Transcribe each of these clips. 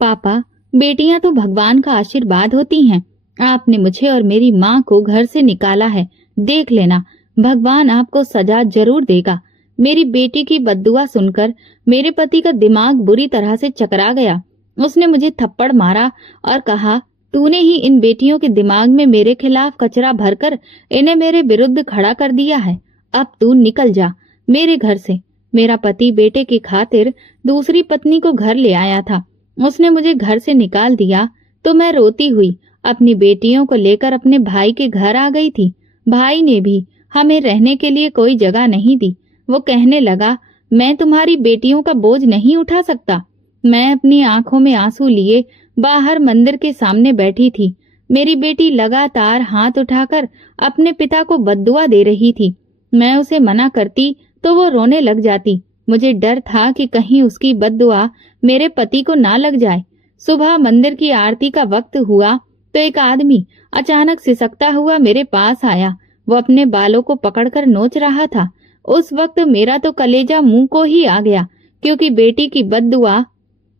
पापा, बेटियां तो भगवान का आशीर्वाद होती हैं। आपने मुझे और मेरी माँ को घर से निकाला है। देख लेना, भगवान आपको सजा जरूर देगा। मेरी बेटी की बद्दुआ सुनकर मेरे पति का दिमाग बुरी तरह से चकरा गया। उसने मुझे थप्पड़ मारा और कहा, तूने ही इन बेटियों के दिमाग में मेरे खिलाफ कचरा भरकर इन्हें मेरे विरुद्ध खड़ा कर दिया है। अब तू निकल जा मेरे घर से। मेरा पति बेटे की खातिर दूसरी पत्नी को घर ले आया था। उसने मुझे घर से निकाल दिया तो मैं रोती हुई अपनी बेटियों को लेकर अपने भाई के घर आ गई थी। भाई ने भी हमें रहने के लिए कोई जगह नहीं दी। वो कहने लगा, मैं तुम्हारी बेटियों का बोझ नहीं उठा सकता। मैं अपनी आंखों में आंसू लिए बाहर मंदिर के सामने बैठी थी। मेरी बेटी लगातार हाथ उठाकर अपने पिता को बद्दुआ दे रही थी। मैं उसे मना करती तो वो रोने लग जाती। मुझे डर था कि कहीं उसकी बद्दुआ मेरे पति को ना लग जाए। सुबह मंदिर की आरती का वक्त हुआ तो एक आदमी अचानक सिसकता हुआ मेरे पास आया। वो अपने बालों को पकड़कर नोच रहा था। उस वक्त मेरा तो कलेजा मुंह को ही आ गया, क्योंकि बेटी की बद्दुआ।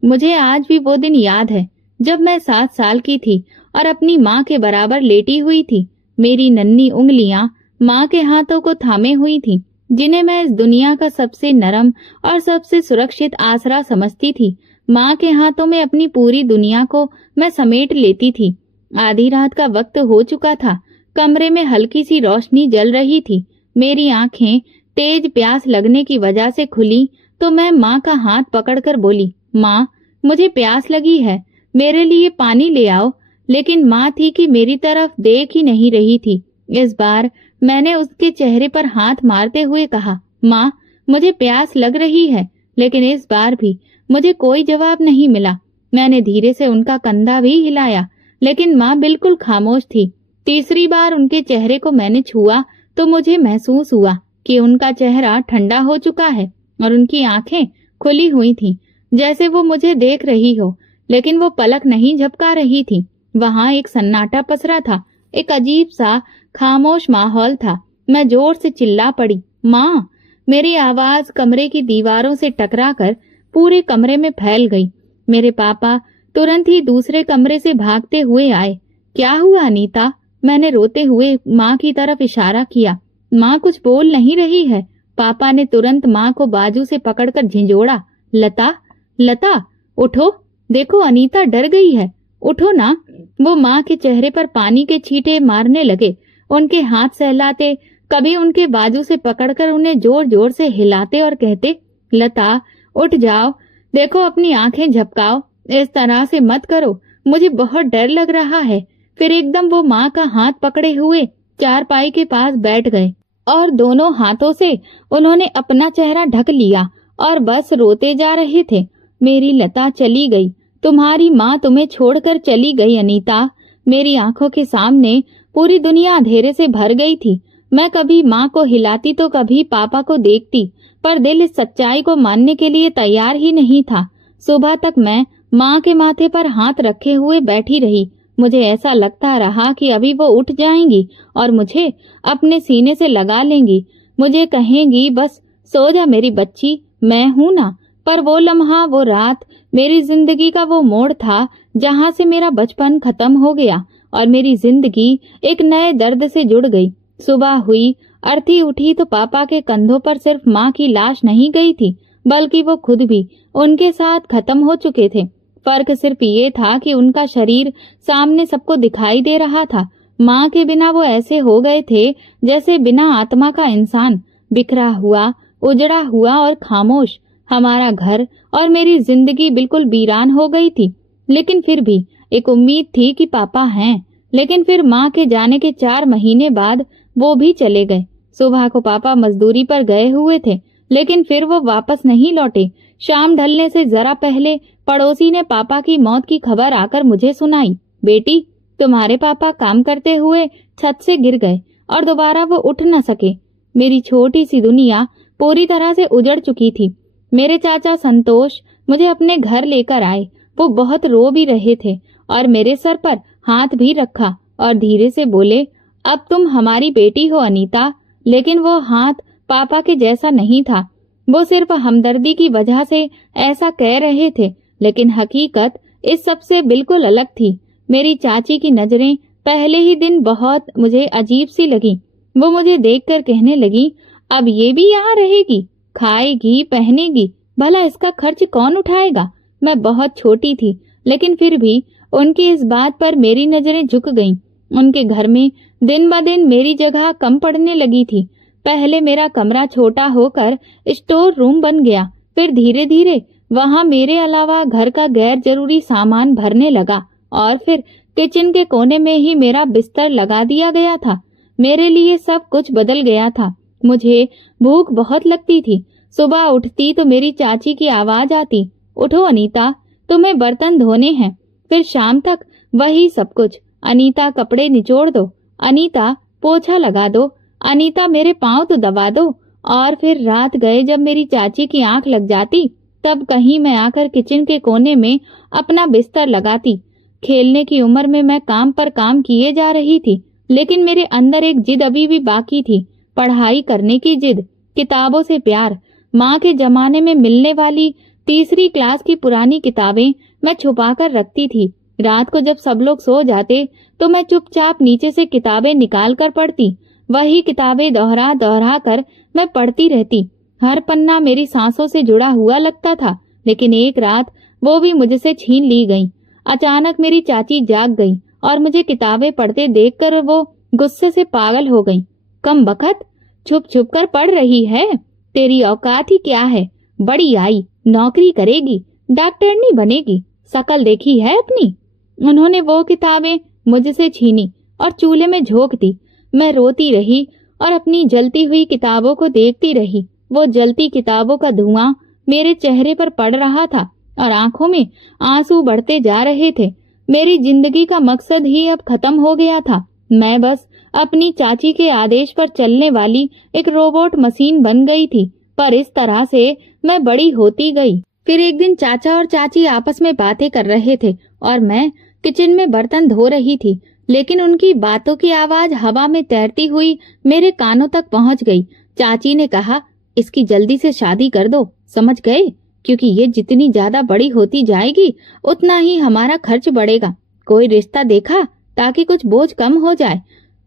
मुझे आज भी वो दिन याद है जब मैं 7 साल की थी और अपनी माँ के बराबर लेटी हुई थी। मेरी नन्ही उंगलियां माँ के हाथों को थामे हुई थी, जिन्हें मैं इस दुनिया का सबसे नरम और सबसे सुरक्षित आसरा समझती थी। माँ के हाथों में अपनी पूरी दुनिया को मैं समेट लेती थी। आधी रात का वक्त हो चुका था। कमरे में हल्की सी रोशनी जल रही थी। मेरी आंखें तेज प्यास लगने की वजह से खुली तो मैं माँ का हाथ पकड़कर बोली, माँ, मुझे प्यास लगी है, मेरे लिए पानी ले आओ। लेकिन माँ थी कि मेरी तरफ देख ही नहीं रही थी। इस बार मैंने उसके चेहरे पर हाथ मारते हुए कहा, माँ, मुझे प्यास लग रही है। लेकिन इस बार भी मुझे कोई जवाब नहीं मिला। मैंने धीरे से उनका कंधा भी हिलाया, लेकिन माँ बिल्कुल खामोश थी। तीसरी बार उनके चेहरे को मैंने छुआ तो मुझे महसूस हुआ कि उनका चेहरा ठंडा हो चुका है और उनकी आंखें खुली हुई थीं, जैसे वो मुझे देख रही हो, लेकिन वो पलक नहीं झपका रही थी। वहां एक सन्नाटा पसरा था, एक अजीब सा खामोश माहौल था। मैं जोर से चिल्ला पड़ी, माँ। मेरी आवाज कमरे की दीवारों से टकराकर पूरे कमरे में फैल गई। मेरे पापा तुरंत ही दूसरे कमरे से भागते हुए आए। क्या हुआ अनीता? मैंने रोते हुए माँ की तरफ इशारा किया। माँ कुछ बोल नहीं रही है। पापा ने तुरंत माँ को बाजू से पकड़कर झिंझोड़ा। लता, लता, उठो, देखो अनीता डर गई है, उठो ना। वो माँ के चेहरे पर पानी के छींटे मारने लगे, उनके हाथ सहलाते, कभी उनके बाजू से पकड़कर उन्हें जोर जोर से हिलाते और कहते, लता उठ जाओ, देखो अपनी आंखें झपकाओ, इस तरह से मत करो, मुझे बहुत डर लग रहा है। फिर एकदम वो माँ का हाथ पकड़े हुए चारपाई के पास बैठ गए और दोनों हाथों से उन्होंने अपना चेहरा ढक लिया और बस रोते जा रहे थे। मेरी लता चली गई, तुम्हारी माँ तुम्हें छोड़कर चली गई अनीता। मेरी आंखों के सामने पूरी दुनिया अंधेरे से भर गई थी। मैं कभी माँ को हिलाती तो कभी पापा को देखती, पर दिल इस सच्चाई को मानने के लिए तैयार ही नहीं था। सुबह तक मैं माँ के माथे पर हाथ रखे हुए बैठी रही। मुझे ऐसा लगता रहा कि अभी वो उठ जाएंगी और मुझे अपने सीने से लगा लेंगी, मुझे कहेंगी, बस सो जा मेरी बच्ची, मैं हूं ना। पर वो लम्हा, वो रात मेरी जिंदगी का वो मोड़ था जहां से मेरा बचपन खत्म हो गया और मेरी जिंदगी एक नए दर्द से जुड़ गई। सुबह हुई, अर्थी उठी तो पापा के कंधों पर सिर्फ माँ की लाश नहीं गई थी, बल्कि वो खुद भी उनके साथ खत्म हो चुके थे। फर्क सिर्फ ये था कि उनका शरीर सामने सबको दिखाई दे रहा था। माँ के बिना वो ऐसे हो गए थे जैसे बिना आत्मा का इंसान, बिखरा हुआ, उजड़ा हुआ और खामोश। हमारा घर और मेरी जिंदगी बिल्कुल वीरान हो गई थी। लेकिन फिर भी एक उम्मीद थी कि पापा हैं। लेकिन फिर माँ के जाने के 4 महीने बाद वो भी चले गए। सुबह को पापा मजदूरी पर गए हुए थे, लेकिन फिर वो वापस नहीं लौटे। शाम ढलने से जरा पहले पड़ोसी ने पापा की मौत की खबर आकर मुझे सुनाई। बेटी, तुम्हारे पापा काम करते हुए छत से गिर गए और दोबारा वो उठ न सके। मेरी छोटी सी दुनिया पूरी तरह से उजड़ चुकी थी। मेरे चाचा संतोष मुझे अपने घर लेकर आए। वो बहुत रो भी रहे थे और मेरे सर पर हाथ भी रखा और धीरे से बोले, अब तुम हमारी बेटी हो अनीता। लेकिन वो हाथ पापा के जैसा नहीं था। वो सिर्फ हमदर्दी की वजह से ऐसा कह रहे थे, लेकिन हकीकत इस सब से बिल्कुल अलग थी। मेरी चाची की नजरें पहले ही दिन बहुत मुझे अजीब सी लगी। वो मुझे देखकर कहने लगी, अब ये भी यहाँ रहेगी, खाएगी, पहनेगी, भला इसका खर्च कौन उठाएगा? मैं बहुत छोटी थी, लेकिन फिर भी उनकी इस बात पर मेरी नजरें झुक गईं। उनके घर में दिन ब दिन मेरी जगह कम पड़ने लगी थी। पहले मेरा कमरा छोटा होकर स्टोर रूम बन गया, फिर धीरे धीरे वहां मेरे अलावा घर का गैर जरूरी सामान भरने लगा और फिर किचन के कोने में ही मेरा बिस्तर लगा दिया गया था। मेरे लिए सब कुछ बदल गया था। मुझे भूख बहुत लगती थी। सुबह उठती तो मेरी चाची की आवाज आती, उठो अनीता, तुम्हें बर्तन धोने हैं। फिर शाम तक वही सब कुछ, अनीता कपड़े निचोड़ दो, अनीता पोछा लगा दो, अनीता मेरे पाँव तो दबा दो। और फिर रात गए जब मेरी चाची की आंख लग जाती, तब कहीं मैं आकर किचन के कोने में अपना बिस्तर लगाती। खेलने की उम्र में मैं काम पर काम किए जा रही थी, लेकिन मेरे अंदर एक जिद अभी भी बाकी थी, पढ़ाई करने की जिद, किताबों से प्यार। माँ के जमाने में मिलने वाली 3री क्लास की पुरानी किताबें मैं छुपा कर रखती थी। रात को जब सब लोग सो जाते तो मैं चुपचाप नीचे से किताबें निकाल कर पढ़ती। वही किताबें दोहरा दोहरा कर मैं पढ़ती रहती। हर पन्ना मेरी सांसों से जुड़ा हुआ लगता था, लेकिन एक रात वो भी मुझसे छीन ली गई। अचानक मेरी चाची जाग गई और मुझे किताबें पढ़ते देखकर वो गुस्से से पागल हो गई। कम बखत, छुप छुप कर पढ़ रही है, तेरी औकात ही क्या है? बड़ी आई, नौकरी करेगी, डॉक्टरनी बनेगी, शकल देखी है अपनी? उन्होंने वो किताबें मुझसे छीनी और चूल्हे में झोंक दी। मैं रोती रही और अपनी जलती हुई किताबों को देखती रही। वो जलती किताबों का धुआं मेरे चेहरे पर पड़ रहा था और आंखों में आंसू बढ़ते जा रहे थे। मेरी जिंदगी का मकसद ही अब खत्म हो गया था। मैं बस अपनी चाची के आदेश पर चलने वाली एक रोबोट मशीन बन गई थी। पर इस तरह से मैं बड़ी होती गई। फिर एक दिन चाचा और चाची आपस में बातें कर रहे थे और मैं किचन में बर्तन धो रही थी, लेकिन उनकी बातों की आवाज हवा में तैरती हुई मेरे कानों तक पहुंच गई। चाची ने कहा, इसकी जल्दी से शादी कर दो, समझ गए? क्योंकि ये जितनी ज्यादा बड़ी होती जाएगी उतना ही हमारा खर्च बढ़ेगा। कोई रिश्ता देखा ताकि कुछ बोझ कम हो जाए।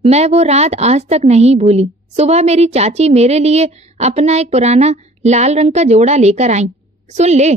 मैं वो रात आज तक नहीं भूली। सुबह मेरी चाची मेरे लिए अपना एक पुराना लाल रंग का जोड़ा लेकर आई। सुन ले,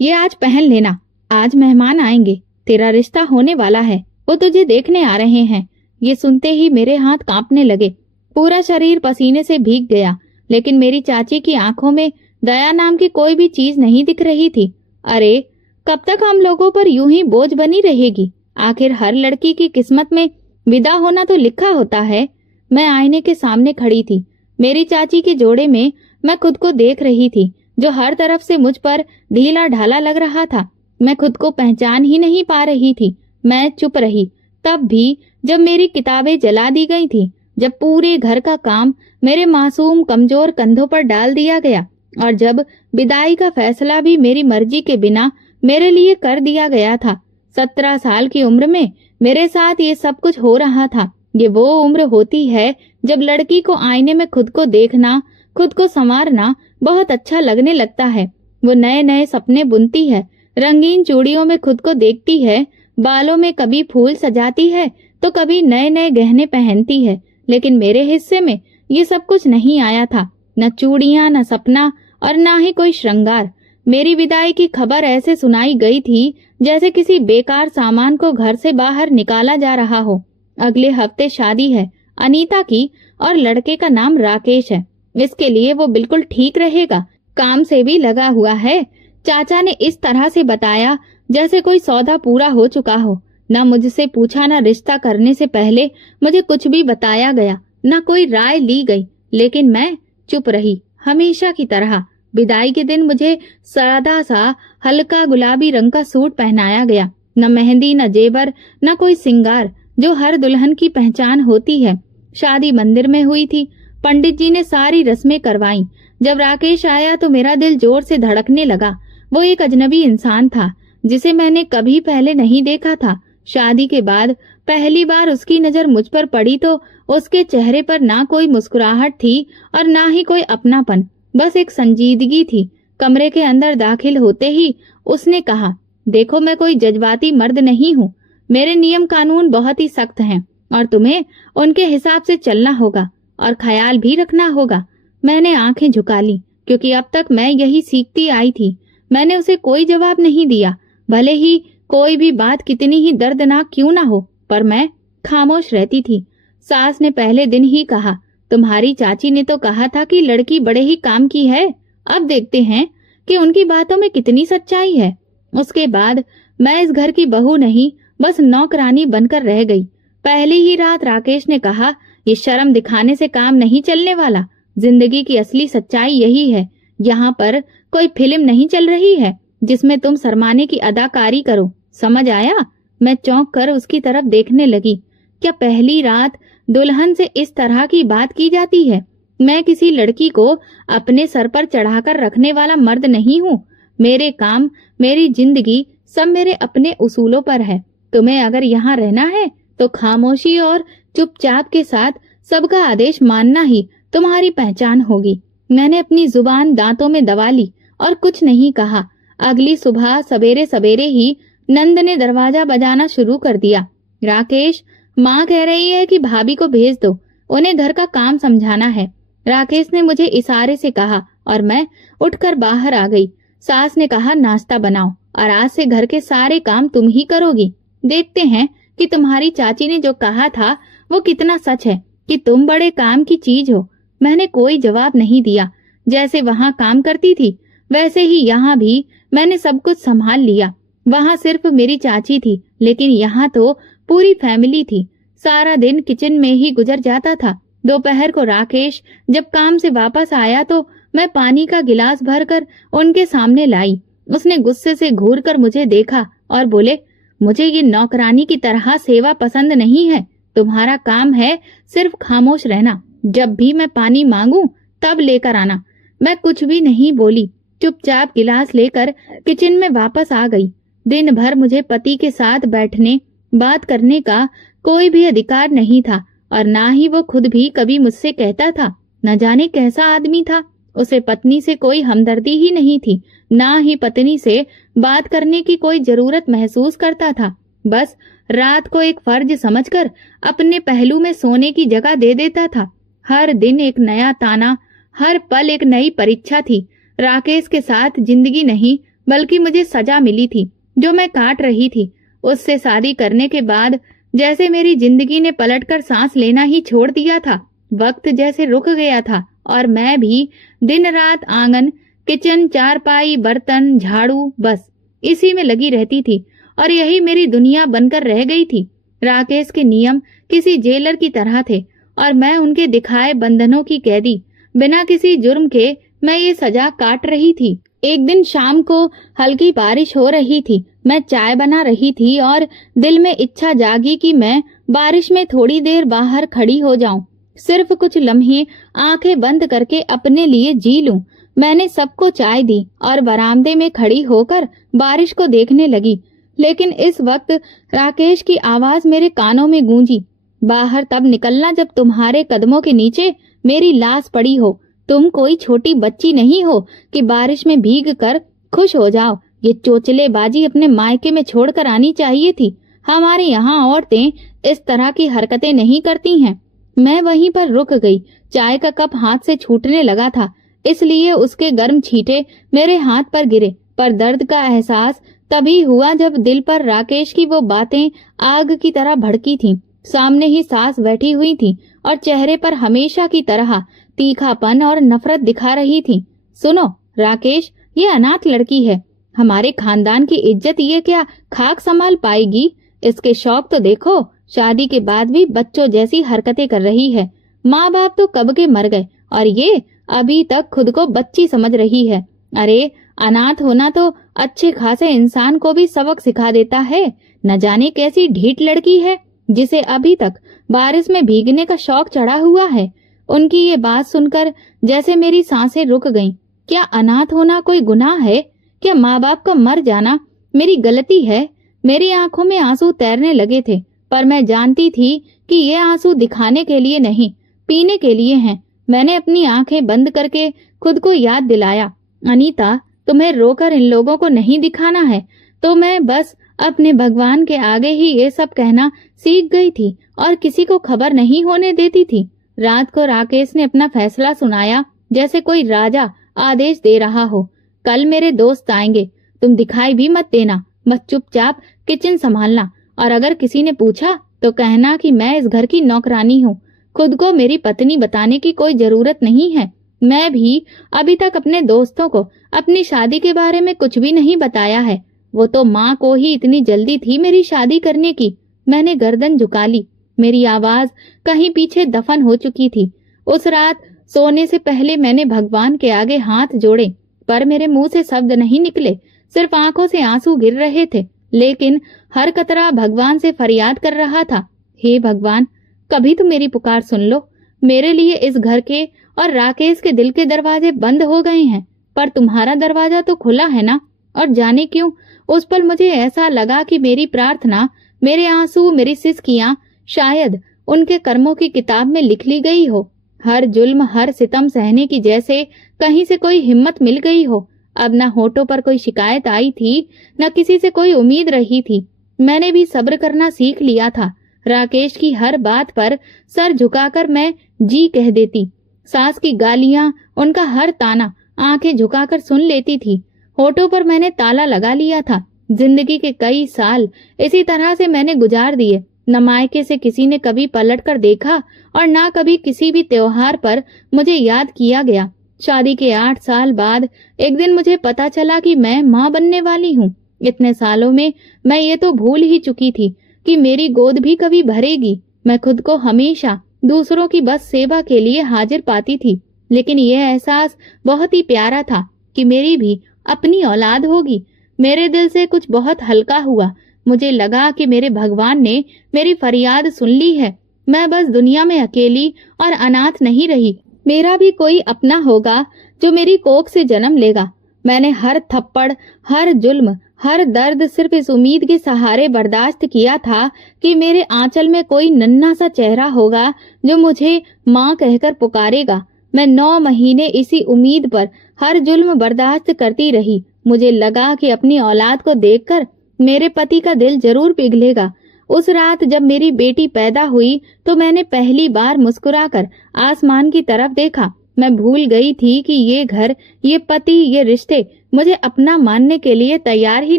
ये आज पहन लेना, आज मेहमान आएंगे, तेरा रिश्ता होने वाला है, वो तुझे देखने आ रहे हैं। ये सुनते ही मेरे हाथ कांपने लगे, पूरा शरीर पसीने से भीग गया, लेकिन मेरी चाची की आंखों में दया नाम की कोई भी चीज नहीं दिख रही थी। अरे कब तक हम लोगों पर यूं ही बोझ बनी रहेगी? आखिर हर लड़की की किस्मत में विदा होना तो लिखा होता है। मैं आईने के सामने खड़ी थी। मेरी चाची के जोड़े में मैं खुद को देख रही थी, जो हर तरफ से मुझ पर ढीला ढाला लग रहा था। मैं खुद को पहचान ही नहीं पा रही थी। मैं चुप रही, तब भी जब मेरी किताबें जला दी गई थी, जब पूरे घर का काम मेरे मासूम कमजोर कंधों पर डाल दिया गया और जब विदाई का फैसला भी मेरी मर्जी के बिना मेरे लिए कर दिया गया था। 17 साल की उम्र में मेरे साथ ये सब कुछ हो रहा था। ये वो उम्र होती है जब लड़की को आईने में खुद को देखना, खुद को संवारना बहुत अच्छा लगने लगता है। वो नए नए सपने बुनती है, रंगीन चूड़ियों में खुद को देखती है, बालों में कभी फूल सजाती है तो कभी नए नए गहने पहनती है। लेकिन मेरे हिस्से में ये सब कुछ नहीं आया था, न चूड़ियां, न सपना और न ही कोई श्रृंगार। मेरी विदाई की खबर ऐसे सुनाई गई थी जैसे किसी बेकार सामान को घर से बाहर निकाला जा रहा हो। अगले हफ्ते शादी है अनीता की और लड़के का नाम राकेश है। इसके लिए वो बिल्कुल ठीक रहेगा, काम से भी लगा हुआ है। चाचा ने इस तरह से बताया जैसे कोई सौदा पूरा हो चुका हो। न मुझसे पूछा, न रिश्ता करने से पहले मुझे कुछ भी बताया गया, न कोई राय ली गई। लेकिन मैं चुप रही, हमेशा की तरह। विदाई के दिन मुझे सादा सा हल्का गुलाबी रंग का सूट पहनाया गया। न मेहंदी, न जेवर, न कोई सिंगार जो हर दुल्हन की पहचान होती है। शादी मंदिर में हुई थी। पंडित जी ने सारी रस्में करवाई। जब राकेश आया तो मेरा दिल जोर से धड़कने लगा। वो एक अजनबी इंसान था जिसे मैंने कभी पहले नहीं देखा था। शादी के बाद पहली बार उसकी नजर मुझ पर पड़ी तो उसके चेहरे पर ना कोई मुस्कुराहट थी और ना ही कोई अपनापन, बस एक संजीदगी थी। कमरे के अंदर दाखिल होते ही उसने कहा, देखो, मैं कोई जज्बाती मर्द नहीं हूँ। मेरे नियम कानून बहुत ही सख्त हैं और तुम्हें उनके हिसाब से चलना होगा और ख्याल भी रखना होगा। मैंने आंखें झुका ली, क्योंकि अब तक मैं यही सीखती आई थी। मैंने उसे कोई जवाब नहीं दिया, भले ही कोई भी बात कितनी ही दर्दनाक क्यों ना हो, पर मैं खामोश रहती थी। सास ने पहले दिन ही कहा, तुम्हारी चाची ने तो कहा था कि लड़की बड़े ही काम की है। अब देखते हैं कि उनकी बातों में कितनी सच्चाई है। उसके बाद मैं इस घर की बहू नहीं, बस नौकरानी बनकर रह गई। पहली ही रात राकेश ने कहा, ये शर्म दिखाने से काम नहीं चलने वाला। जिंदगी की असली सच्चाई यही है। यहाँ पर कोई फिल्म नहीं चल रही है जिसमें तुम शर्माने की अदाकारी करो। समझ आया? मैं चौंक कर उसकी तरफ देखने लगी। क्या पहली रात दुल्हन से इस तरह की बात की जाती है? मैं किसी लड़की को अपने सर पर चढ़ाकर रखने वाला मर्द नहीं हूँ। मेरे काम, मेरी जिंदगी सब मेरे अपने उसूलों पर है। तुम्हें अगर यहाँ रहना है तो खामोशी और चुपचाप के साथ सबका आदेश मानना ही तुम्हारी पहचान होगी। मैंने अपनी जुबान दांतों में दबा ली और कुछ नहीं कहा। अगली सुबह सवेरे सवेरे ही नंद ने दरवाजा बजाना शुरू कर दिया। राकेश, माँ कह रही है कि भाभी को भेज दो, उन्हें घर का काम समझाना है। राकेश ने मुझे इशारे से कहा और मैं उठकर बाहर आ गई। सास ने कहा, नाश्ता बनाओ और आज से घर के सारे काम तुम ही करोगी। देखते हैं कि तुम्हारी चाची ने जो कहा था वो कितना सच है कि तुम बड़े काम की चीज हो। मैंने कोई जवाब नहीं दिया। जैसे वहां काम करती थी वैसे ही यहाँ भी मैंने सब कुछ संभाल लिया। वहां सिर्फ मेरी चाची थी, लेकिन यहाँ तो पूरी फैमिली थी। सारा दिन किचन में ही गुजर जाता था। दोपहर को राकेश जब काम से वापस आया तो मैं पानी का गिलास भरकर उनके सामने लाई। उसने गुस्से से घूर कर मुझे देखा और बोले, मुझे ये नौकरानी की तरह सेवा पसंद नहीं है। तुम्हारा काम है सिर्फ खामोश रहना। जब भी मैं पानी मांगू तब लेकर आना। मैं कुछ भी नहीं बोली, चुपचाप गिलास लेकर किचन में वापस आ गई। दिन भर मुझे पति के साथ बैठने बात करने का कोई भी अधिकार नहीं था और ना ही वो खुद भी कभी मुझसे कहता था। न जाने कैसा आदमी था। उसे पत्नी से कोई हमदर्दी ही नहीं थी, ना ही पत्नी से बात करने की कोई जरूरत महसूस करता था। बस रात को एक फर्ज समझकर अपने पहलू में सोने की जगह दे देता था। हर दिन एक नया ताना, हर पल एक नई परीक्षा थी। राकेश के साथ जिंदगी नहीं बल्कि मुझे सजा मिली थी जो मैं काट रही थी। उससे शादी करने के बाद जैसे मेरी जिंदगी ने पलटकर सांस लेना ही छोड़ दिया था। वक्त जैसे रुक गया था और मैं भी दिन रात आंगन, किचन, चारपाई, बर्तन, झाड़ू, बस इसी में लगी रहती थी और यही मेरी दुनिया बनकर रह गई थी। राकेश के नियम किसी जेलर की तरह थे और मैं उनके दिखाए बंधनों की कैदी। बिना किसी जुर्म के मैं ये सजा काट रही थी। एक दिन शाम को हल्की बारिश हो रही थी। मैं चाय बना रही थी और दिल में इच्छा जागी कि मैं बारिश में थोड़ी देर बाहर खड़ी हो जाऊं, सिर्फ कुछ लम्हे आंखें बंद करके अपने लिए जी लूं। मैंने सबको चाय दी और बरामदे में खड़ी होकर बारिश को देखने लगी। लेकिन इस वक्त राकेश की आवाज मेरे कानों में गूंजी, बाहर तब निकलना जब तुम्हारे कदमों के नीचे मेरी लाश पड़ी हो। तुम कोई छोटी बच्ची नहीं हो कि बारिश में भीग कर खुश हो जाओ। ये चोचलेबाजी अपने मायके में छोड़कर आनी चाहिए थी। हमारे यहाँ औरतें इस तरह की हरकतें नहीं करती हैं। मैं वहीं पर रुक गई। चाय का कप हाथ से छूटने लगा था, इसलिए उसके गर्म छींटे मेरे हाथ पर गिरे। पर दर्द का एहसास तभी हुआ जब दिल पर राकेश की वो बातें आग की तरह भड़की थीं। सामने ही सास बैठी हुई थी और चेहरे पर हमेशा की तरह तीखापन और नफरत दिखा रही थी। सुनो राकेश, ये अनाथ लड़की है। हमारे खानदान की इज्जत ये क्या खाक संभाल पाएगी? इसके शौक तो देखो, शादी के बाद भी बच्चों जैसी हरकतें कर रही है। माँ बाप तो कब के मर गए और ये अभी तक खुद को बच्ची समझ रही है। अरे अनाथ होना तो अच्छे खासे इंसान को भी सबक सिखा देता है। न जाने कैसी ढीठ लड़की है जिसे अभी तक बारिश में भीगने का शौक चढ़ा हुआ है। उनकी ये बात सुनकर जैसे मेरी सांसें रुक गईं। क्या अनाथ होना कोई गुनाह है? क्या माँ बाप का मर जाना मेरी गलती है? मेरी आंखों में आंसू तैरने लगे थे, पर मैं जानती थी कि ये आंसू दिखाने के लिए नहीं, पीने के लिए हैं। मैंने अपनी आंखें बंद करके खुद को याद दिलाया, अनीता, तुम्हें रोकर इन लोगों को नहीं दिखाना है। तो मैं बस अपने भगवान के आगे ही ये सब कहना सीख गई थी और किसी को खबर नहीं होने देती थी। रात को राकेश ने अपना फैसला सुनाया जैसे कोई राजा आदेश दे रहा हो। कल मेरे दोस्त आएंगे, तुम दिखाई भी मत देना, बस चुपचाप किचन संभालना, और अगर किसी ने पूछा तो कहना कि मैं इस घर की नौकरानी हूँ। खुद को मेरी पत्नी बताने की कोई जरूरत नहीं है। मैं भी अभी तक अपने दोस्तों को अपनी शादी के बारे में कुछ भी नहीं बताया है। वो तो माँ को ही इतनी जल्दी थी मेरी शादी करने की। मैंने गर्दन झुका ली। मेरी आवाज कहीं पीछे दफन हो चुकी थी। उस रात सोने से पहले मैंने भगवान के आगे हाथ जोड़े, पर मेरे मुंह से शब्द नहीं निकले, सिर्फ आंखों से आंसू गिर रहे थे। लेकिन हर कतरा भगवान से फरियाद कर रहा था, हे भगवान, कभी तो मेरी पुकार सुन लो। मेरे लिए इस घर के और राकेश के दिल के दरवाजे बंद हो गए हैं, पर तुम्हारा दरवाजा तो खुला है ना। और जाने क्यों उस पल मुझे ऐसा लगा कि मेरी प्रार्थना, मेरे आंसू, मेरी सिसकियां शायद उनके कर्मों की किताब में लिख ली गई हो। हर जुल्म, हर सितम सहने की जैसे कहीं से कोई हिम्मत मिल गई हो। अब न होठों पर कोई शिकायत आई थी, न किसी से कोई उम्मीद रही थी। मैंने भी सब्र करना सीख लिया था। राकेश की हर बात पर सर झुकाकर मैं जी कह देती। सास की गालियां, उनका हर ताना आंखें झुकाकर सुन लेती थी। होठों पर मैंने ताला लगा लिया था। जिंदगी के कई साल इसी तरह से मैंने गुजार दिए। न मायके से किसी ने कभी पलट कर देखा और ना कभी किसी भी त्योहार पर मुझे याद किया गया। शादी के 8 साल बाद एक दिन मुझे पता चला कि मैं माँ बनने वाली हूँ। इतने सालों में मैं ये तो भूल ही चुकी थी कि मेरी गोद भी कभी भरेगी। मैं खुद को हमेशा दूसरों की बस सेवा के लिए हाजिर पाती थी, लेकिन यह एहसास बहुत ही प्यारा था कि मेरी भी अपनी औलाद होगी। मेरे दिल से कुछ बहुत हल्का हुआ। मुझे लगा कि मेरे भगवान ने मेरी फरियाद सुन ली है। मैं बस दुनिया में अकेली और अनाथ नहीं रही। मेरा भी कोई अपना होगा जो मेरी कोख से जन्म लेगा। मैंने हर थप्पड़, हर जुल्म, हर दर्द सिर्फ इस उम्मीद के सहारे बर्दाश्त किया था कि मेरे आंचल में कोई नन्हा सा चेहरा होगा जो मुझे माँ कहकर पुकारेगा। मैं 9 महीने इसी उम्मीद पर हर जुल्म बर्दाश्त करती रही। मुझे लगा कि अपनी औलाद को देखकर मेरे पति का दिल जरूर पिघलेगा। उस रात जब मेरी बेटी पैदा हुई तो मैंने पहली बार मुस्कुराकर आसमान की तरफ देखा। मैं भूल गई थी कि ये घर, ये पति, ये रिश्ते मुझे अपना मानने के लिए तैयार ही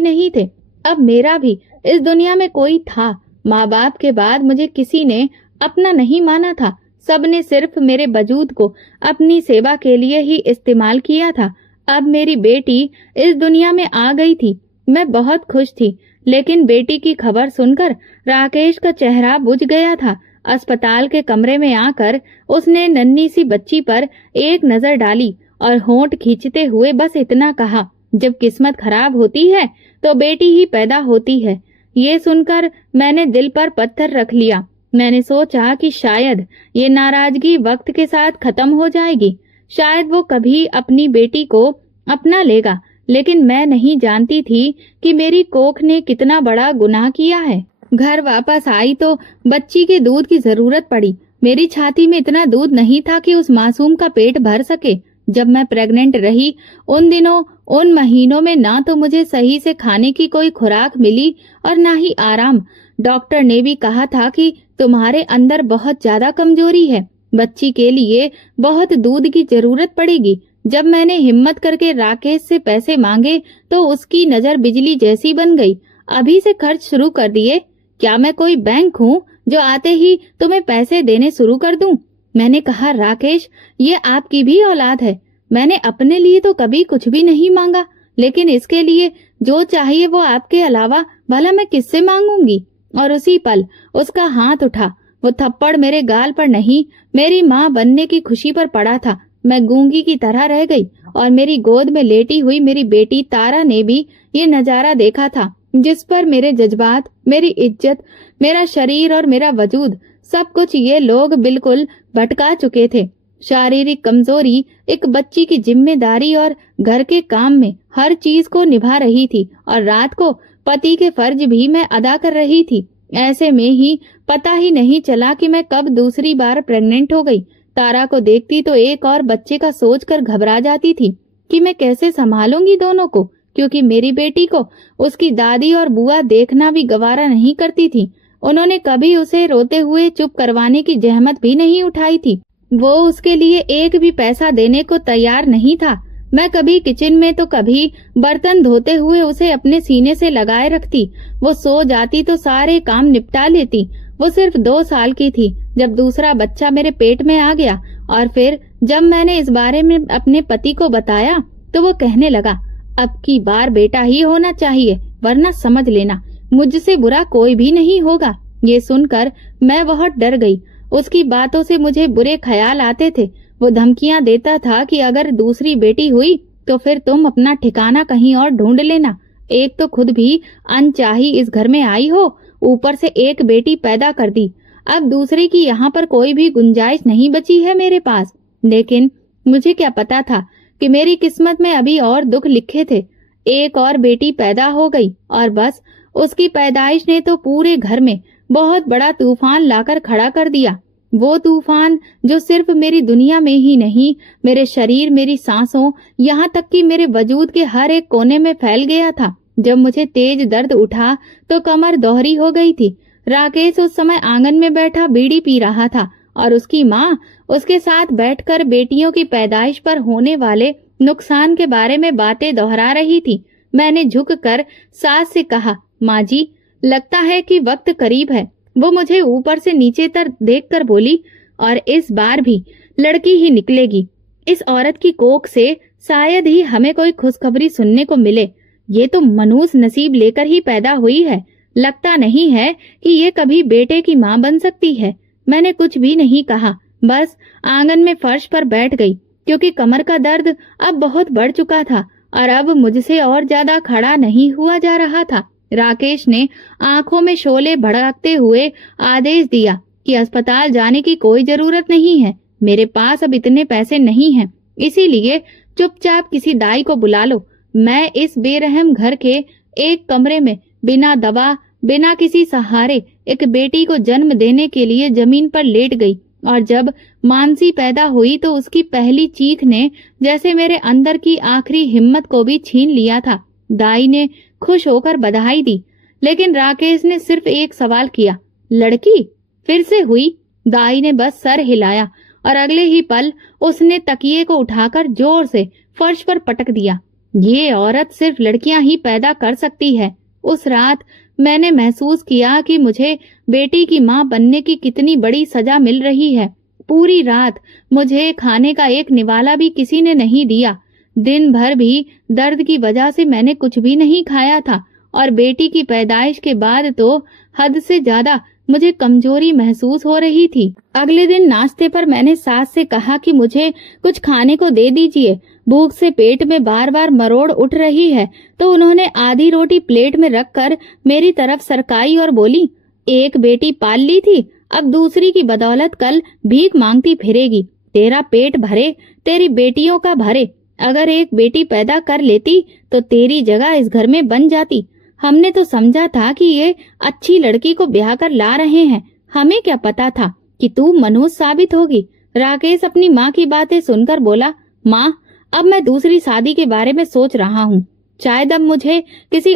नहीं थे। अब मेरा भी इस दुनिया में कोई था। माँ बाप के बाद मुझे किसी ने अपना नहीं माना था। सबने सिर्फ मेरे वजूद को अपनी सेवा के लिए ही इस्तेमाल किया था। अब मेरी बेटी इस दुनिया में आ गई थी। मैं बहुत खुश थी, लेकिन बेटी की खबर सुनकर राकेश का चेहरा बुझ गया था। अस्पताल के कमरे में आकर उसने नन्ही सी बच्ची पर एक नजर डाली और होंठ खींचते हुए बस इतना कहा, जब किस्मत खराब होती है तो बेटी ही पैदा होती है। ये सुनकर मैंने दिल पर पत्थर रख लिया। मैंने सोचा कि शायद ये नाराजगी वक्त के साथ खत्म हो जाएगी। शायद वो कभी अपनी बेटी को अपना लेगा, लेकिन मैं नहीं जानती थी कि मेरी कोख ने कितना बड़ा गुनाह किया है। घर वापस आई तो बच्ची के दूध की जरूरत पड़ी। मेरी छाती में इतना दूध नहीं था कि उस मासूम का पेट भर सके। जब मैं प्रेग्नेंट रही उन दिनों, उन महीनों में ना तो मुझे सही से खाने की कोई खुराक मिली और ना ही आराम। डॉक्टर ने भी कहा था कि तुम्हारे अंदर बहुत ज्यादा कमजोरी है, बच्ची के लिए बहुत दूध की जरूरत पड़ेगी। जब मैंने हिम्मत करके राकेश से पैसे मांगे तो उसकी नजर बिजली जैसी बन गई। अभी से खर्च शुरू कर दिए? क्या मैं कोई बैंक हूँ जो आते ही तुम्हें पैसे देने शुरू कर दूं? मैंने कहा, राकेश, ये आपकी भी औलाद है। मैंने अपने लिए तो कभी कुछ भी नहीं मांगा, लेकिन इसके लिए जो चाहिए वो आपके अलावा भला मैं किससे मांगूंगी? और उसी पल उसका हाथ उठा। वो थप्पड़ मेरे गाल पर नहीं, मेरी माँ बनने की खुशी पर पड़ा था। मैं गूंगी की तरह रह गई और मेरी गोद में लेटी हुई मेरी बेटी तारा ने भी ये नजारा देखा था, जिस पर मेरे जज्बात, मेरी इज्जत, मेरा शरीर और मेरा वजूद, सब कुछ ये लोग बिल्कुल भटका चुके थे। शारीरिक कमजोरी, एक बच्ची की जिम्मेदारी और घर के काम में हर चीज को निभा रही थी, और रात को पति के फर्ज भी मैं अदा कर रही थी। ऐसे में ही पता ही नहीं चला कि मैं कब दूसरी बार प्रेग्नेंट हो गई। तारा को देखती तो एक और बच्चे का सोचकर घबरा जाती थी कि मैं कैसे संभालूंगी दोनों को, क्योंकि मेरी बेटी को उसकी दादी और बुआ देखना भी गवारा नहीं करती थी। उन्होंने कभी उसे रोते हुए चुप करवाने की जहमत भी नहीं उठाई थी। वो उसके लिए एक भी पैसा देने को तैयार नहीं था। मैं कभी किचन में तो कभी बर्तन धोते हुए उसे अपने सीने से लगाए रखती। वो सो जाती तो सारे काम निपटा लेती। वो सिर्फ 2 साल की थी जब दूसरा बच्चा मेरे पेट में आ गया, और फिर जब मैंने इस बारे में अपने पति को बताया तो वो कहने लगा, अब की बार बेटा ही होना चाहिए, वरना समझ लेना मुझसे बुरा कोई भी नहीं होगा। ये सुनकर मैं बहुत डर गई। उसकी बातों से मुझे बुरे ख्याल आते थे। वो धमकियां देता था कि अगर दूसरी बेटी हुई तो फिर तुम अपना ठिकाना कहीं और ढूंढ लेना। एक तो खुद भी अनचाही इस घर में आई हो, ऊपर से एक बेटी पैदा कर दी। अब दूसरे की यहाँ पर कोई भी गुंजाइश नहीं बची है मेरे पास। लेकिन मुझे क्या पता था कि मेरी किस्मत में अभी और दुख लिखे थे। एक और बेटी पैदा हो गई और बस उसकी पैदाइश ने तो पूरे घर में बहुत बड़ा तूफान लाकर खड़ा कर दिया। वो तूफान जो सिर्फ मेरी दुनिया में ही नहीं, मेरे शरीर, मेरी सांसों, यहाँ तक कि मेरे वजूद के हर एक कोने में फैल गया था। जब मुझे तेज दर्द उठा तो कमर दोहरी हो गई थी। राकेश उस समय आंगन में बैठा बीड़ी पी रहा था और उसकी माँ उसके साथ बैठकर बेटियों की पैदाइश पर होने वाले नुकसान के बारे में बातें दोहरा रही थी। मैंने झुककर सास से कहा, माँ जी, लगता है कि वक्त करीब है। वो मुझे ऊपर से नीचे तक देखकर बोली, और इस बार भी लड़की ही निकलेगी। इस औरत की कोख से शायद ही हमें कोई खुशखबरी सुनने को मिले। ये तो मनूस नसीब लेकर ही पैदा हुई है। लगता नहीं है कि ये कभी बेटे की माँ बन सकती है। मैंने कुछ भी नहीं कहा, बस आंगन में फर्श पर बैठ गई, क्योंकि कमर का दर्द अब बहुत बढ़ चुका था और अब मुझसे और ज्यादा खड़ा नहीं हुआ जा रहा था। राकेश ने आंखों में शोले भड़कते हुए आदेश दिया कि अस्पताल जाने की कोई जरूरत नहीं है। मेरे पास अब इतने पैसे नहीं हैं, इसीलिए चुपचाप किसी दाई को बुला लो। मैं इस बेरहम घर के एक कमरे में बिना दवा, बिना किसी सहारे एक बेटी को जन्म देने के लिए जमीन पर लेट गई, और जब मानसी पैदा हुई तो उसकी पहली चीख ने जैसे मेरे अंदर की आखिरी हिम्मत को भी छीन लिया था। दाई ने खुश होकर बधाई दी, लेकिन राकेश ने सिर्फ एक सवाल किया, लड़की फिर से हुई? दाई ने बस सर हिलाया और अगले ही पल उसने तकिए को उठाकर जोर से फर्श पर पटक दिया। ये औरत सिर्फ लड़कियां ही पैदा कर सकती है। उस रात मैंने महसूस किया कि मुझे बेटी की मां बनने की कितनी बड़ी सजा मिल रही है। पूरी रात मुझे खाने का एक निवाला भी किसी ने नहीं दिया। दिन भर भी दर्द की वजह से मैंने कुछ भी नहीं खाया था, और बेटी की पैदाइश के बाद तो हद से ज्यादा मुझे कमजोरी महसूस हो रही थी। अगले दिन नाश्ते पर मैंने सास से कहा कि मुझे कुछ खाने को दे दीजिए, भूख से पेट में बार बार मरोड़ उठ रही है। तो उन्होंने आधी रोटी प्लेट में रखकर मेरी तरफ सरकाई और बोली, एक बेटी पाल ली थी, अब दूसरी की बदौलत कल भीख मांगती फिरेगी। तेरा पेट भरे, तेरी बेटियों का भरे। अगर एक बेटी पैदा कर लेती तो तेरी जगह इस घर में बन जाती। हमने तो समझा था कि ये अच्छी लड़की को ब्याह कर ला रहे हैं, हमें क्या पता था कि तू मनुष्य साबित होगी। राकेश अपनी माँ की बातें सुनकर बोला, माँ, अब मैं दूसरी शादी के बारे में सोच रहा हूँ। शायद अब मुझे किसी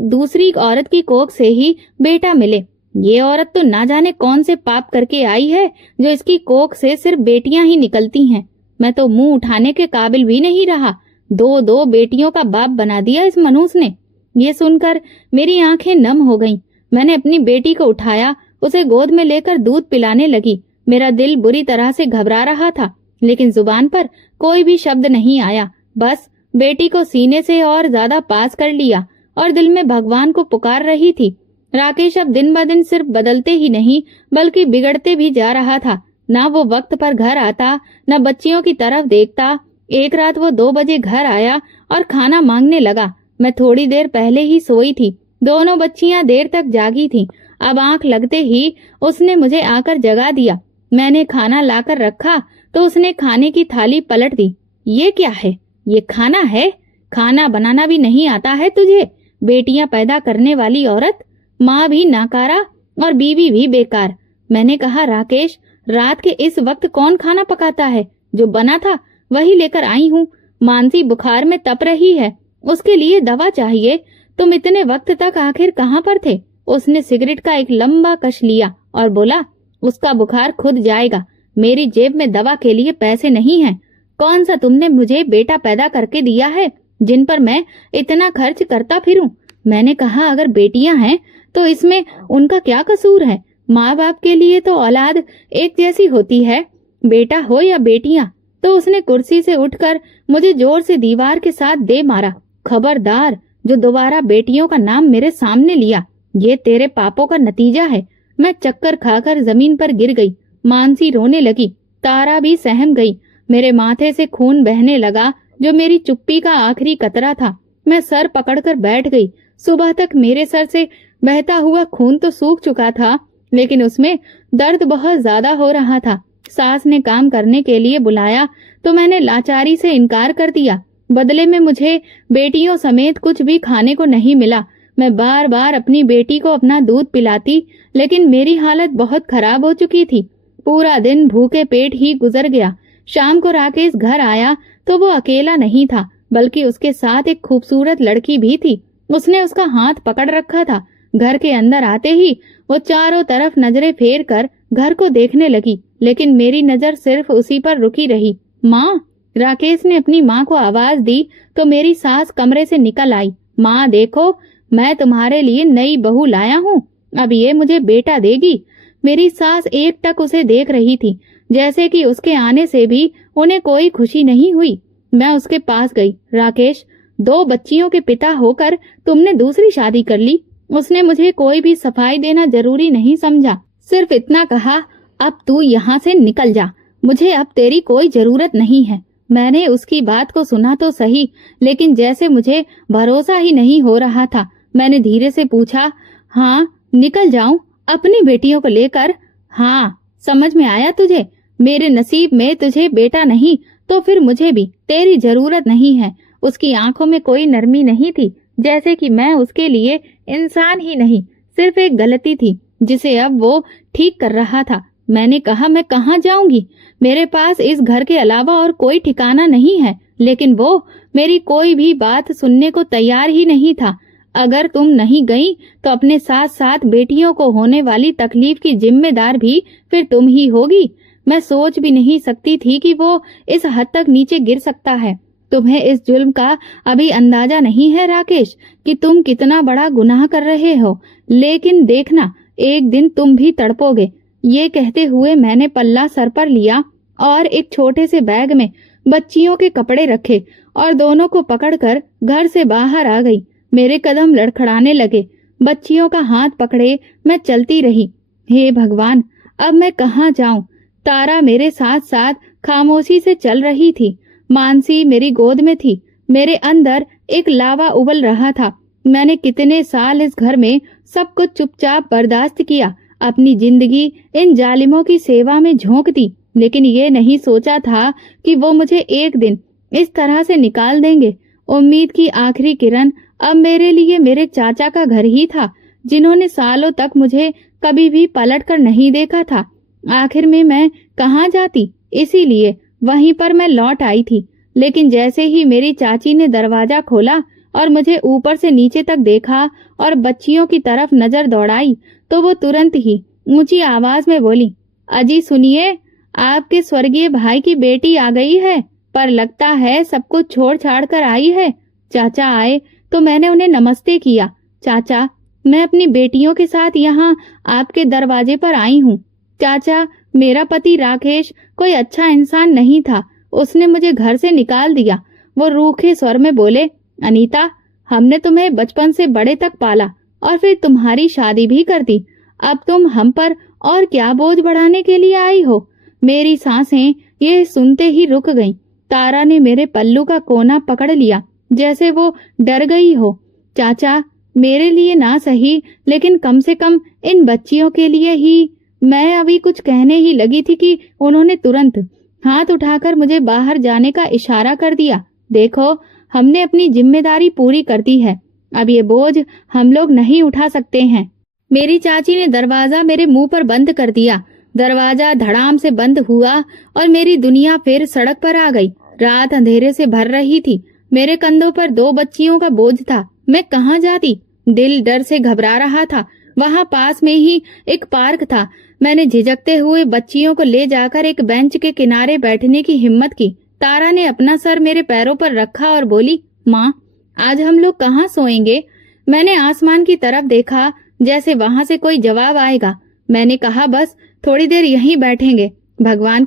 दूसरी औरत की कोख से ही बेटा मिले। ये औरत तो ना जाने कौन से पाप करके आई है जो इसकी कोख से सिर्फ बेटियां ही निकलती हैं। मैं तो मुंह उठाने के काबिल भी नहीं रहा। 2 बेटियों का बाप बना दिया इस मनुष्य ने। ये सुनकर मेरी आंखें नम हो गईं। मैंने अपनी बेटी को उठाया, उसे गोद में लेकर दूध पिलाने लगी। मेरा दिल बुरी तरह से घबरा रहा था, लेकिन जुबान पर कोई भी शब्द नहीं आया। बस बेटी को सीने से और ज्यादा पास कर लिया और दिल में भगवान को पुकार रही थी। राकेश अब दिन ब दिन सिर्फ बदलते ही नहीं बल्कि बिगड़ते भी जा रहा था। ना वो वक्त पर घर आता, न बच्चियों की तरफ देखता। एक रात वो 2 बजे घर आया और खाना मांगने लगा। मैं थोड़ी देर पहले ही सोई थी। दोनों बच्चियां देर तक जागी थीं। अब आंख लगते ही उसने मुझे आकर जगा दिया। मैंने खाना लाकर रखा तो उसने खाने की थाली पलट दी। ये क्या है? ये खाना है? खाना बनाना भी नहीं आता है तुझे? बेटियां पैदा करने वाली औरत, माँ भी नाकारा और बीवी भी बेकार। मैंने कहा, राकेश, रात के इस वक्त कौन खाना पकाता है? जो बना था वही लेकर आई हूँ। मानसी बुखार में तप रही है, उसके लिए दवा चाहिए। तुम इतने वक्त तक आखिर कहाँ पर थे? उसने सिगरेट का एक लंबा कश लिया और बोला, उसका बुखार खुद जाएगा। मेरी जेब में दवा के लिए पैसे नहीं हैं। कौन सा तुमने मुझे बेटा पैदा करके दिया है जिन पर मैं इतना खर्च करता फिरूं? मैंने कहा, अगर बेटियां हैं तो इसमें उनका क्या कसूर है? माँ बाप के लिए तो औलाद एक जैसी होती है, बेटा हो या बेटियां। तो उसने कुर्सी से उठकर मुझे जोर से दीवार के साथ दे मारा। खबरदार, जो दोबारा बेटियों का नाम मेरे सामने लिया, ये तेरे पापों का नतीजा है। मैं चक्कर खाकर जमीन पर गिर गई। मानसी रोने लगी, तारा भी सहम गई। मेरे माथे से खून बहने लगा, जो मेरी चुप्पी का आखिरी कतरा था। मैं सर पकड़कर बैठ गई। सुबह तक मेरे सर से बहता हुआ खून तो सूख चुका था, लेकिन उसमें दर्द बहुत ज्यादा हो रहा था। सास ने काम करने के लिए बुलाया तो मैंने लाचारी से इनकार कर दिया। बदले में मुझे बेटियों समेत कुछ भी खाने को नहीं मिला। मैं बार बार अपनी बेटी को अपना दूध पिलाती, लेकिन मेरी हालत बहुत खराब हो चुकी थी। पूरा दिन भूखे पेट ही गुजर गया। शाम को राकेश घर आया तो वो अकेला नहीं था, बल्कि उसके साथ एक खूबसूरत लड़की भी थी। उसने उसका हाथ पकड़ रखा था। घर के अंदर आते ही वो चारों तरफ नजरें फेर कर घर को देखने लगी, लेकिन मेरी नजर सिर्फ उसी पर रुकी रही। माँ! राकेश ने अपनी माँ को आवाज दी तो मेरी सास कमरे से निकल आई। माँ देखो, मैं तुम्हारे लिए नई बहू लाया हूँ, अब ये मुझे बेटा देगी। मेरी सास एकटक उसे देख रही थी, जैसे कि उसके आने से भी उन्हें कोई खुशी नहीं हुई। मैं उसके पास गई। राकेश, 2 बच्चियों के पिता होकर तुमने दूसरी शादी कर ली। उसने मुझे कोई भी सफाई देना जरूरी नहीं समझा, सिर्फ इतना कहा, अब तू यहाँ से निकल जा, मुझे अब तेरी कोई जरूरत नहीं है। मैंने उसकी बात को सुना तो सही, लेकिन जैसे मुझे भरोसा ही नहीं हो रहा था। मैंने धीरे से पूछा, हाँ निकल जाऊं अपनी बेटियों को लेकर? हाँ, समझ में आया तुझे? मेरे नसीब में तुझे बेटा नहीं तो फिर मुझे भी तेरी जरूरत नहीं है। उसकी आंखों में कोई नरमी नहीं थी, जैसे कि मैं उसके लिए इंसान ही नहीं, सिर्फ एक गलती थी जिसे अब वो ठीक कर रहा था। मैंने कहा, मैं कहाँ जाऊंगी? मेरे पास इस घर के अलावा और कोई ठिकाना नहीं है। लेकिन वो मेरी कोई भी बात सुनने को तैयार ही नहीं था। अगर तुम नहीं गई तो अपने साथ साथ बेटियों को होने वाली तकलीफ की जिम्मेदार भी फिर तुम ही होगी। मैं सोच भी नहीं सकती थी कि वो इस हद तक नीचे गिर सकता है। तुम्हें इस जुल्म का अभी अंदाजा नहीं है राकेश, कि तुम कितना बड़ा गुनाह कर रहे हो, लेकिन देखना एक दिन तुम भी तड़पोगे। ये कहते हुए मैंने पल्ला सर पर लिया और एक छोटे से बैग में बच्चियों के कपड़े रखे और दोनों को पकड़कर घर से बाहर आ गई। मेरे कदम लड़खड़ाने लगे। बच्चियों का हाथ पकड़े मैं चलती रही। हे भगवान, अब मैं कहाँ जाऊं? तारा मेरे साथ साथ खामोशी से चल रही थी। मानसी मेरी गोद में थी। मेरे अंदर एक लावा उबल रहा था। मैंने कितने साल इस घर में सब कुछ चुपचाप बर्दाश्त किया, अपनी जिंदगी इन जालिमों की सेवा में झोंक दी, लेकिन ये नहीं सोचा था कि वो मुझे एक दिन इस तरह से निकाल देंगे। उम्मीद की आखिरी किरण अब मेरे लिए मेरे चाचा का घर ही था, जिन्होंने सालों तक मुझे कभी भी पलट कर नहीं देखा था। आखिर में मैं कहाँ जाती? इसीलिए वहीं पर मैं लौट आई थी। लेकिन जैसे ही मेरी चाची ने दरवाजा खोला और मुझे ऊपर से नीचे तक देखा और बच्चियों की तरफ नजर दौड़ाई, तो वो तुरंत ही ऊंची आवाज में बोली, अजी सुनिए, आपके स्वर्गीय भाई की बेटी आ गई है, पर लगता है सब कुछ छोड़ छाड़ कर आई है। चाचा आए तो मैंने उन्हें नमस्ते किया। चाचा, मैं अपनी बेटियों के साथ यहाँ आपके दरवाजे पर आई हूँ। चाचा, मेरा पति राकेश कोई अच्छा इंसान नहीं था, उसने मुझे घर से निकाल दिया। वो रूखे स्वर में बोले, अनीता, हमने तुम्हें बचपन से बड़े तक पाला और फिर तुम्हारी शादी भी कर दी। अब तुम हम पर और क्या बोझ बढ़ाने के लिए आई हो? मेरी सांसें ये सुनते ही रुक गईं। तारा ने मेरे पल्लू का कोना पकड़ लिया, जैसे वो डर गई हो। चाचा, मेरे लिए ना सही, लेकिन कम से कम इन बच्चियों के लिए ही। मैं अभी कुछ कहने ही लगी थी कि उन्होंने तुरंत हाथ उठाकर मुझे बाहर जाने का इशारा कर दिया। देखो, हमने अपनी जिम्मेदारी पूरी कर दी है, अब ये बोझ हम लोग नहीं उठा सकते हैं। मेरी चाची ने दरवाजा मेरे मुंह पर बंद कर दिया। दरवाजा धड़ाम से बंद हुआ और मेरी दुनिया फिर सड़क पर आ गई। रात अंधेरे से भर रही थी। मेरे कंधों पर 2 बच्चियों का बोझ था। मैं कहाँ जाती? दिल डर से घबरा रहा था। वहां पास में ही एक पार्क था। मैंने झिझकते हुए बच्चियों को ले जाकर एक बेंच के किनारे बैठने की हिम्मत की। तारा ने अपना सर मेरे पैरों पर रखा और बोली, माँ, आज हम लोग कहाँ सोएंगे? मैंने आसमान की तरफ देखा, जैसे वहां से कोई जवाब आएगा। मैंने कहा, बस थोड़ी देर यहीं बैठेंगे। भगवान